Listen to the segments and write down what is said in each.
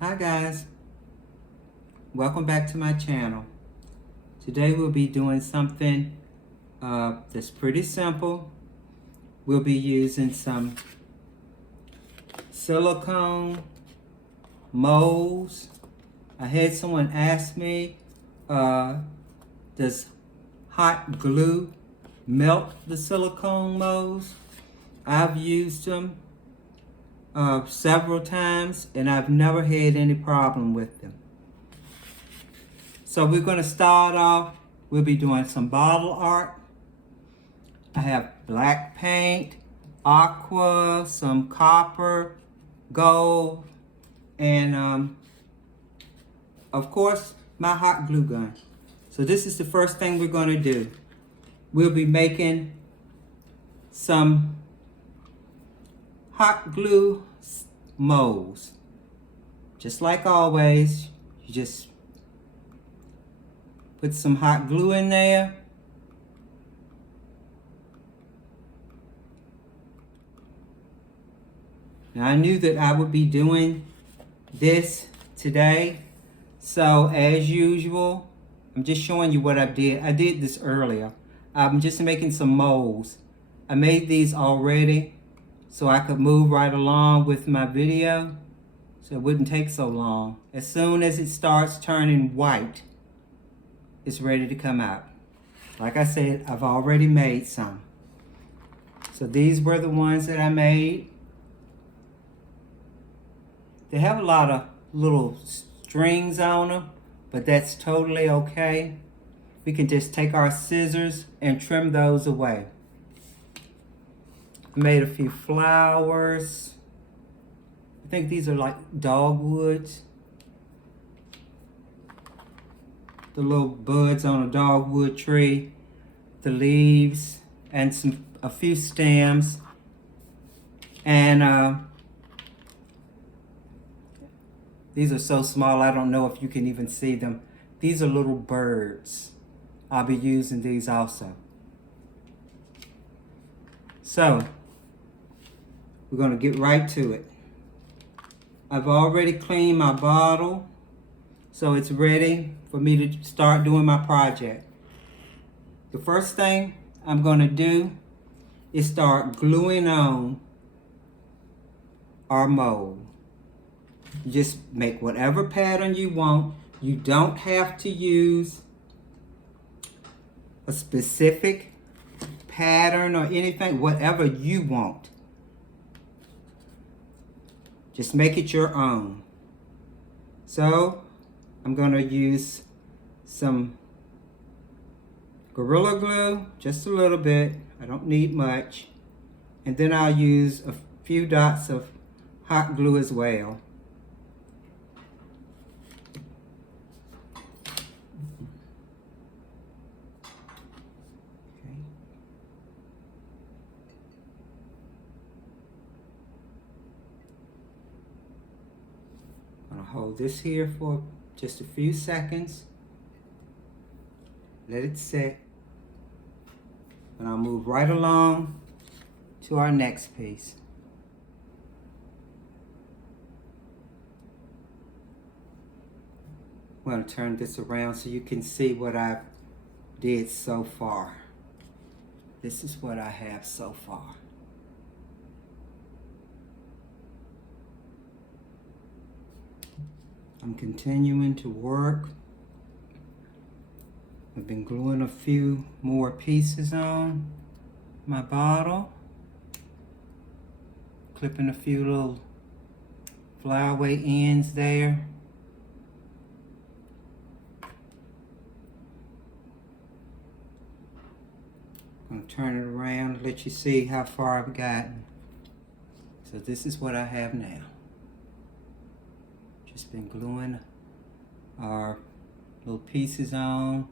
Hi guys, welcome back to my channel. Today we'll be doing something that's pretty simple. We'll be using some silicone molds. I had someone ask me, does hot glue melt the silicone molds? I've used them several times and I've never had any problem with them. So we're going to start off, we'll be doing some bottle art. I have black paint, aqua, some copper, gold, and of course my hot glue gun. So this is the first thing we're going to do. We'll be making some hot glue molds. Just like always, you just put some hot glue in there. Now I knew that I would be doing this today. So as usual, I'm just showing you what I did. I did this earlier. I'm just making some molds. I made these already so I could move right along with my video so it wouldn't take so long. As soon as it starts turning white, it's ready to come out. Like I said, I've already made some. So these were the ones that I made. They have a lot of little strings on them, but that's totally okay. We can just take our scissors and trim those away. I made a few flowers. I think these are like dogwoods. The little buds on a dogwood tree, the leaves, and a few stems. And these are so small I don't know if you can even see them. These are little birds. I'll be using these also. So, we're going to get right to it. I've already cleaned my bottle, so it's ready for me to start doing my project. The first thing I'm going to do is start gluing on our mold. You just make whatever pattern you want. You don't have to use a specific pattern or anything, whatever you want. Just make it your own. So I'm going to use some Gorilla Glue, just a little bit. I don't need much. And then I'll use a few dots of hot glue as well. I'm gonna hold this here for just a few seconds. Let it set. And I'll move right along to our next piece. I'm going to turn this around so you can see what I've did so far. This is what I have so far. I'm continuing to work. I've been gluing a few more pieces on my bottle. Clipping a few little flyaway ends there. I'm going to turn it around, let you see how far I've gotten. So this is what I have now. Just been gluing our little pieces on.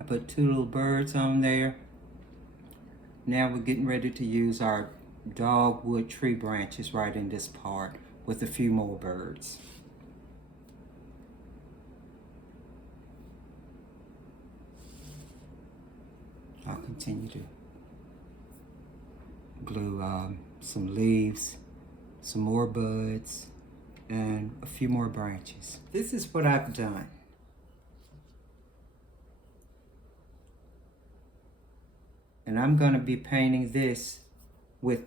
I put two little birds on there. Now we're getting ready to use our dogwood tree branches right in this part with a few more birds. I'll continue to glue some leaves, some more buds, and a few more branches. This is what I've done. And I'm going to be painting this with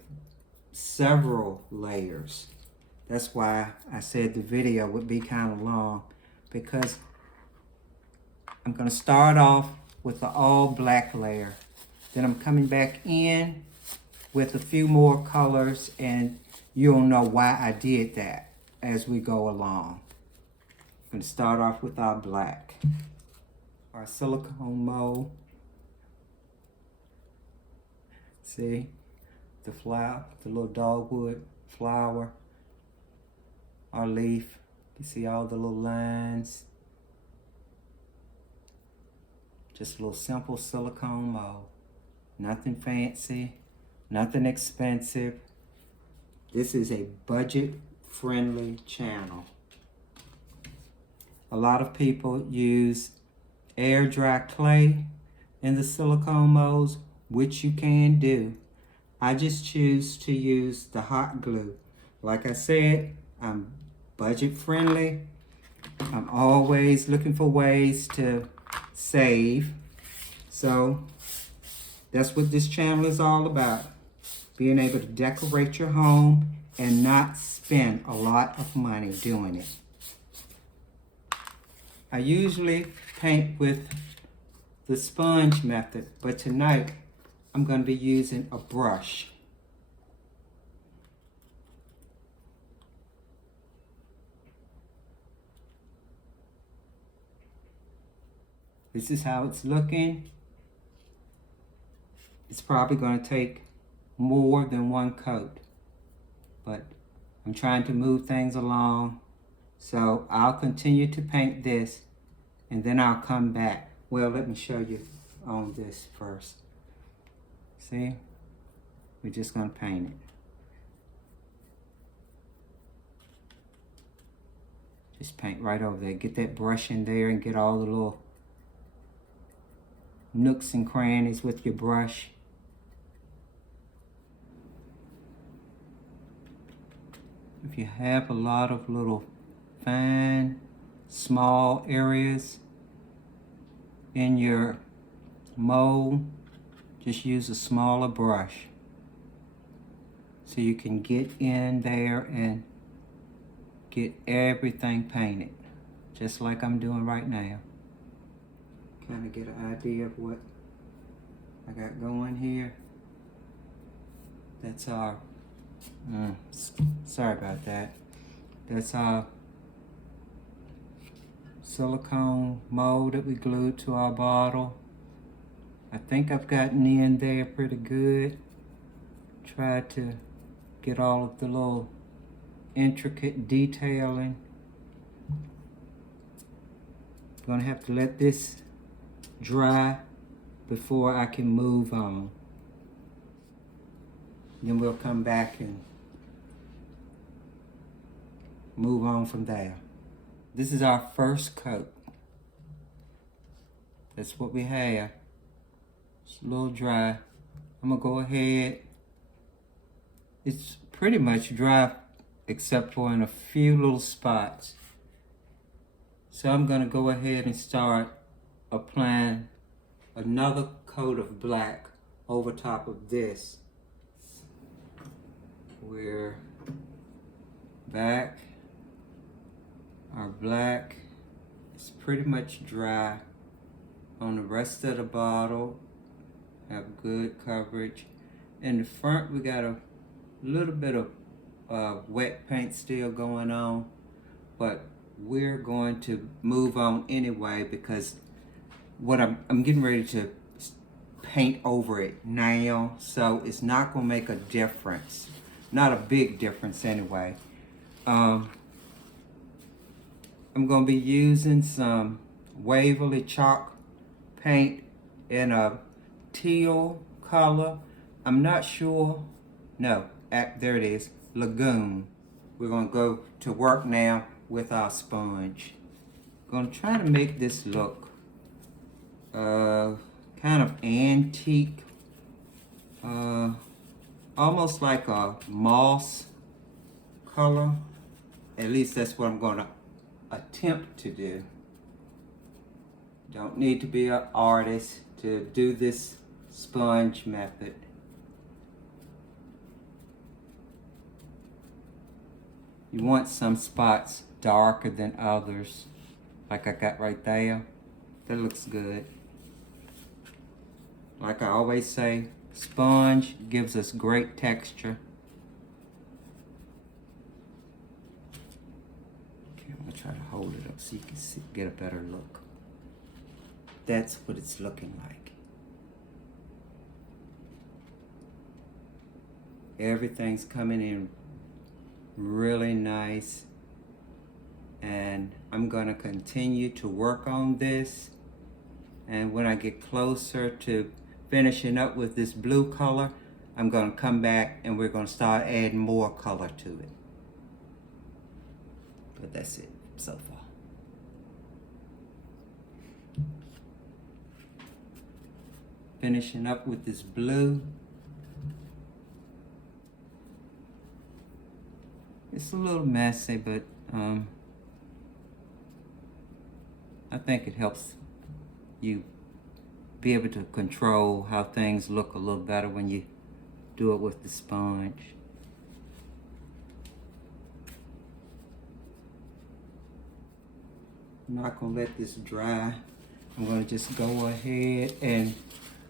several layers. That's why I said the video would be kind of long, because I'm going to start off with the all black layer. Then I'm coming back in with a few more colors, and you'll know why I did that as we go along. I'm going to start off with our black, our silicone mold. See the flower, the little dogwood flower, our leaf. You see all the little lines. Just a little simple silicone mold. Nothing fancy, nothing expensive. This is a budget-friendly channel. A lot of people use air dry clay in the silicone molds, which you can do. I just choose to use the hot glue. Like I said, I'm budget friendly. I'm always looking for ways to save. So that's what this channel is all about. Being able to decorate your home and not spend a lot of money doing it. I usually paint with the sponge method, but tonight I'm going to be using a brush. This is how it's looking. It's probably going to take more than one coat, but I'm trying to move things along. So I'll continue to paint this, and then I'll come back. Well, let me show you on this first. See, we're just going to paint it. Just paint right over there. Get that brush in there and get all the little nooks and crannies with your brush. If you have a lot of little fine, small areas in your mold, just use a smaller brush so you can get in there and get everything painted, just like I'm doing right now. Kind of get an idea of what I got going here. That's our, sorry about that. That's our silicone mold that we glued to our bottle. I think I've gotten in there pretty good. Tried to get all of the little intricate detailing. I'm gonna have to let this dry before I can move on. Then we'll come back and move on from there. This is our first coat. That's what we have. It's a little dry. I'm gonna go ahead. It's pretty much dry except for in a few little spots. So I'm gonna go ahead and start applying another coat of black over top of this. We're back. Our black is pretty much dry on the rest of the bottle. Have good coverage. In the front, we got a little bit of wet paint still going on, but we're going to move on anyway because what I'm getting ready to paint over it now, so it's not gonna make a difference, not a big difference anyway. I'm gonna be using some Waverly chalk paint in a teal color. I'm not sure. No, there it is, Lagoon. We're gonna go to work now with our sponge. Gonna try to make this look kind of antique, almost like a moss color. At least that's what I'm gonna attempt to do. Don't need to be an artist to do this sponge method. You want some spots darker than others, like I got right there. That looks good. Like I always say, sponge gives us great texture. Okay, I'm gonna try to hold it up so you can see, get a better look. That's what it's looking like. Everything's coming in really nice, and I'm gonna continue to work on this, and when I get closer to finishing up with this blue color, I'm gonna come back and we're gonna start adding more color to it. But that's it so far. Finishing up with this blue. It's a little messy, but I think it helps you be able to control how things look a little better when you do it with the sponge. I'm not gonna let this dry. I'm gonna just go ahead and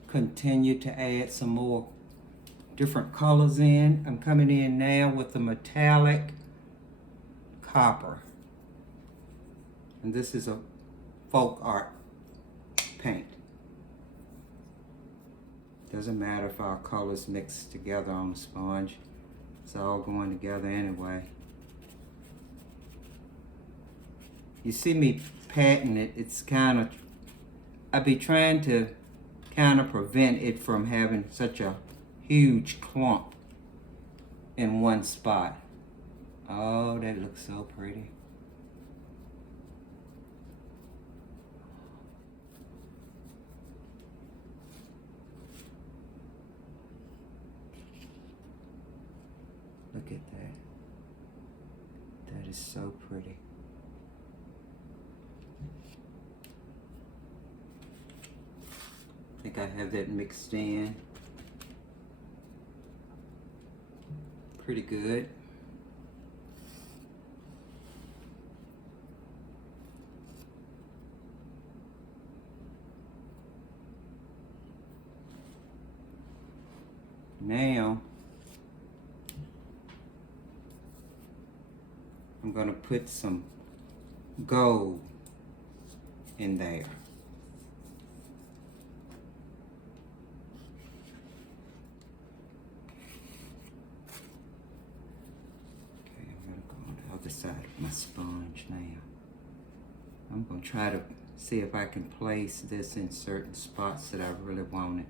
continue to add some more different colors in. I'm coming in now with the metallic copper. And this is a folk art paint. Doesn't matter if our colors mix together on the sponge. It's all going together anyway. You see me patting it, it's kind of, I be trying to kind of prevent it from having such a huge clump in one spot. Oh, that looks so pretty. Look at that. That is so pretty. I think I have that mixed in. Pretty good. Now, I'm going to put some gold in there. Okay, I'm going to go on the other side of my sponge now. I'm going to try to see if I can place this in certain spots that I really want it.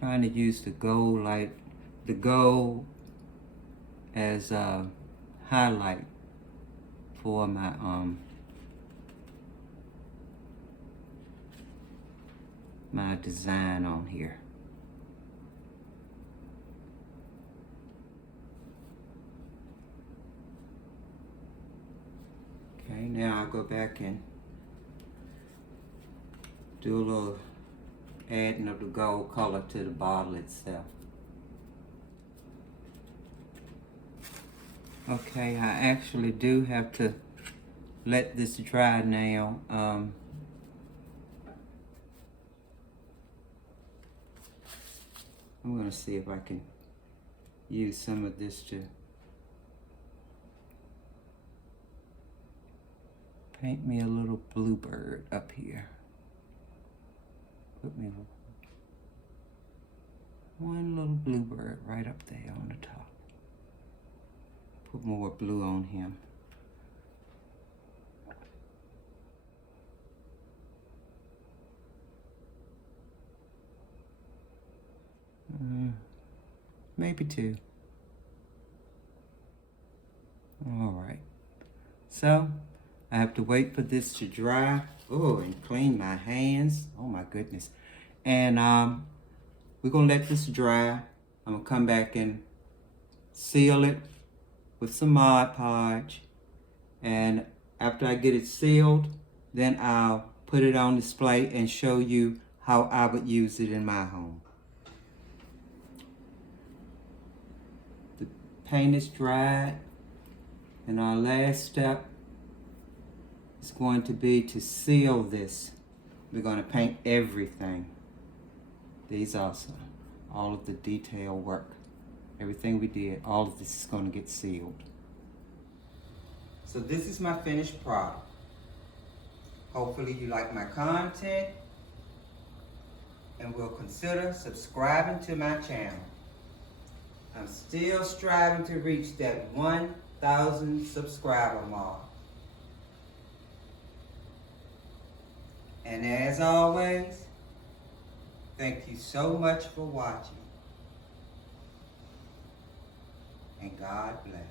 Trying to use the gold as a highlight for my my design on here. Okay, now I'll go back and do a little adding of the gold color to the bottle itself. Okay, I actually do have to let this dry now. I'm gonna see if I can use some of this to paint me a little bluebird up here. Put me one little bluebird right up there on the top. Put more blue on him. Maybe 2. All right. So I have to wait for this to dry. Oh, and clean my hands. Oh my goodness. And we're gonna let this dry. I'm gonna come back and seal it with some Mod Podge. And after I get it sealed, then I'll put it on display and show you how I would use it in my home. The paint is dried, and our last step is going to be to seal this. We're going to paint everything. These also, all of the detail work, everything we did, all of this is going to get sealed. So this is my finished product. Hopefully you like my content and will consider subscribing to my channel. I'm still striving to reach that 1,000 subscriber mark. And as always, thank you so much for watching. And God bless.